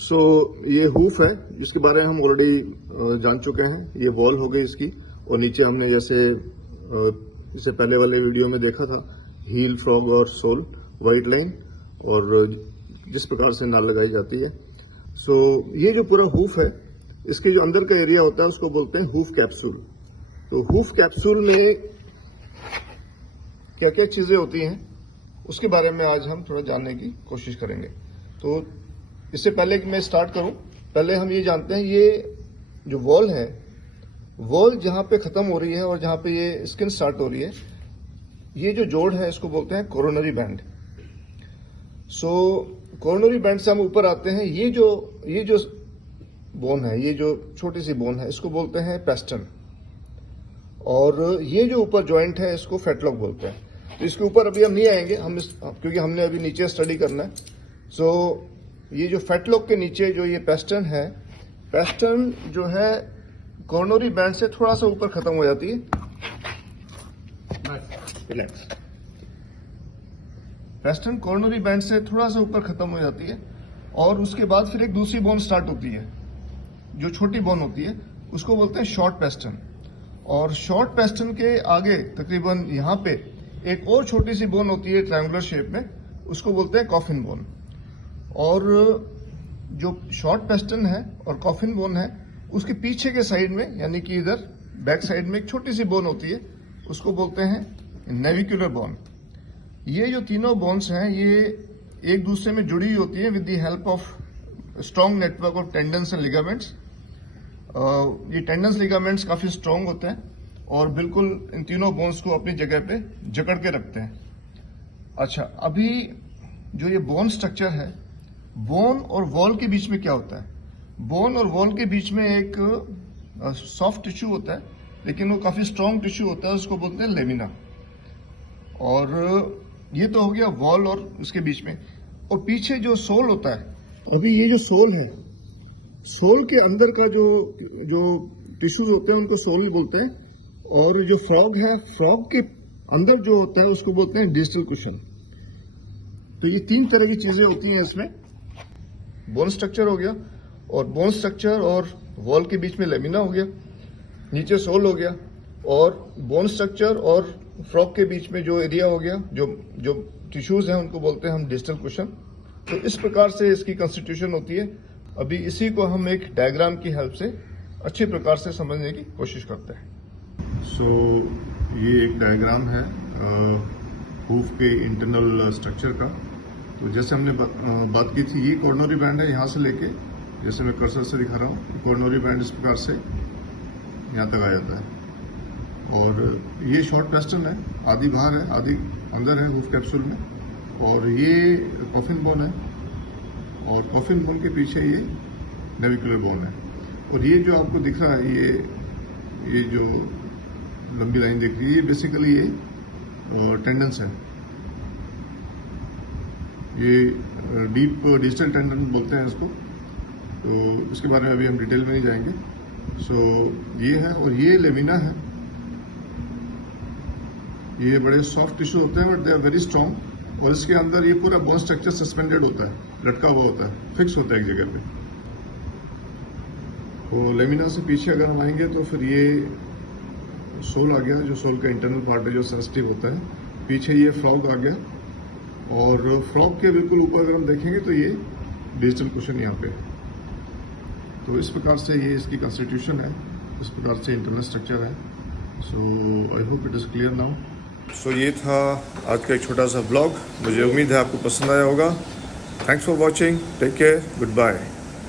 सो ये हूफ है, जिसके बारे में हम ऑलरेडी जान चुके हैं। ये वॉल हो गई इसकी, और नीचे हमने जैसे इससे पहले वाले वीडियो में देखा था, हील, फ्रॉग और सोल, वाइट लाइन, और जिस प्रकार से नाल लगाई जाती है। सो ये जो पूरा हूफ है, इसके जो अंदर का एरिया होता है उसको बोलते हैं हूफ कैप्सूल। तो हूफ कैप्सूल में क्या क्या चीजें होती हैं उसके बारे में आज हम थोड़ा जानने की कोशिश करेंगे। तो इससे पहले कि मैं स्टार्ट करूं, पहले हम ये जानते हैं, ये जो वॉल है, वॉल जहां पे खत्म हो रही है और जहां पे ये स्किन स्टार्ट हो रही है, ये जो जोड़ है इसको बोलते हैं कोरोनरी बैंड। सो कोरोनरी बैंड से हम ऊपर आते हैं, ये जो बोन है, ये जो छोटी सी बोन है, इसको बोलते हैं पेस्टन। और ये जो ऊपर जॉइंट है इसको फेटलॉक बोलते हैं। तो इसके ऊपर अभी हम नहीं आएंगे, क्योंकि हमने अभी नीचे स्टडी करना है। सो ये जो फेटलॉक के नीचे जो ये पेस्टन है, पेस्टन जो है कोरोनरी बैंड से थोड़ा सा ऊपर खत्म हो जाती है। रिलैक्स। पेस्टन कोरोनरी बैंड से थोड़ा सा ऊपर खत्म हो जाती है, और उसके बाद फिर एक दूसरी बोन स्टार्ट होती है, जो छोटी बोन होती है, उसको बोलते हैं शॉर्ट पेस्टन। और शॉर्ट पेस्टन के आगे तकरीबन यहां पे एक और छोटी सी बोन होती है ट्रायंगुलर शेप में, उसको बोलते हैं कॉफिन बोन। और जो शॉर्ट पेस्टन है और कॉफिन बोन है, उसके पीछे के साइड में, यानी कि इधर बैक साइड में एक छोटी सी बोन होती है, उसको बोलते हैं नेविकुलर बोन। ये जो तीनों बोन्स हैं, ये एक दूसरे में जुड़ी होती है with the help of strong network of tendons and ligaments. ये टेंडन्स लिगामेंट्स काफी स्ट्रॉन्ग होते हैं और बिल्कुल इन तीनों बोन्स को अपनी जगह पे जकड़ के रखते हैं। अच्छा, अभी जो ये बोन स्ट्रक्चर है, बोन और वॉल के बीच में क्या होता है? बोन और वॉल के बीच में एक सॉफ्ट टिश्यू होता है, लेकिन वो काफी स्ट्रॉन्ग टिश्यू होता है, उसको बोलते हैं लेमिना। और ये तो हो गया वॉल और उसके बीच में। और पीछे जो सोल होता है, अभी ये जो सोल है, सोल के अंदर का जो टिश्यूज होते हैं उनको सोल बोलते हैं। और जो फ्रॉग है, फ्रॉग के अंदर जो होता है उसको बोलते हैं डिजिटल कुशन। तो ये तीन तरह की चीजें होती हैं इसमें। बोन स्ट्रक्चर हो गया, और बोन स्ट्रक्चर और वॉल के बीच में लेमिना हो गया, नीचे सोल हो गया, और बोन स्ट्रक्चर और फ्रॉग के बीच में जो एरिया हो गया, जो टिश्यूज हैं, उनको बोलते हैं हम डिजिटल कुशन। तो इस प्रकार से इसकी कंस्टिट्यूशन होती है। अभी इसी को हम एक डायग्राम की हेल्प से अच्छे प्रकार से समझने की कोशिश करते हैं। सो ये एक डायग्राम है हूफ के इंटरनल स्ट्रक्चर का। तो जैसे हमने बात की थी, ये कोरोनरी बैंड है, यहाँ से लेके, जैसे मैं कर्सर से दिखा रहा हूँ, कोरोनरी बैंड इस प्रकार से यहाँ तक आ जाता है। और ये शॉर्ट पेस्टन है, आधी बाहर है, आधी अंदर है हूफ कैप्सूल में। और ये कॉफिन बोन है, और कॉफिन बोन के पीछे ये नेविकुलर बोन है। और ये जो आपको दिख रहा है, ये जो लंबी लाइन दिख रही है, ये बेसिकली ये टेंडन्स है। ये डीप डिजिटल टेंडन बोलते हैं इसको। तो इसके बारे में अभी हम डिटेल में नहीं जाएंगे। सो ये है, और ये लेमिना है। ये बड़े सॉफ्ट टिश्यू होते हैं, but they are very strong. और इसके अंदर ये पूरा बोन स्ट्रक्चर सस्पेंडेड होता है, लटका हुआ होता है, फिक्स होता है एक जगह पे। तो लेमिना से पीछे अगर हम आएंगे तो फिर ये सोल आ गया, जो सोल का इंटरनल पार्ट है, जो सेंसिटिव होता है। पीछे ये फ्रॉग आ गया, और फ्रॉग के बिल्कुल ऊपर अगर हम देखेंगे तो ये डिजिटल कुशन यहाँ पे। तो इस प्रकार से ये इसकी कंस्टिट्यूशन है, इस प्रकार से इंटरनल स्ट्रक्चर है। So I hope it is clear now. So ये था आज का एक छोटा सा ब्लॉग। मुझे उम्मीद है आपको पसंद आया होगा। Thanks for watching, take care, good bye.